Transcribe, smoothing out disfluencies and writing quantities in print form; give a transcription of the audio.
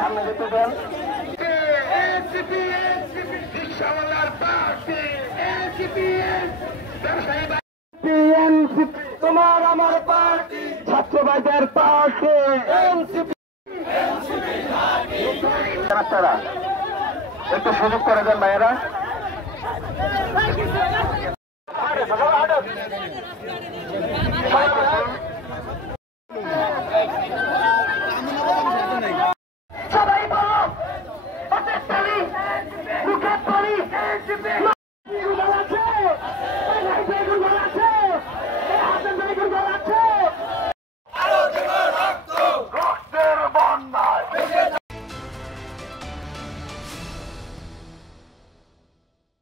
সামনে যেতে দেন। তোমার আমার পার্টি, ছাত্রবাদের পার্টি, একটু সুযোগ করে দেন ভাইয়েরা। সবাই বলো, মুখে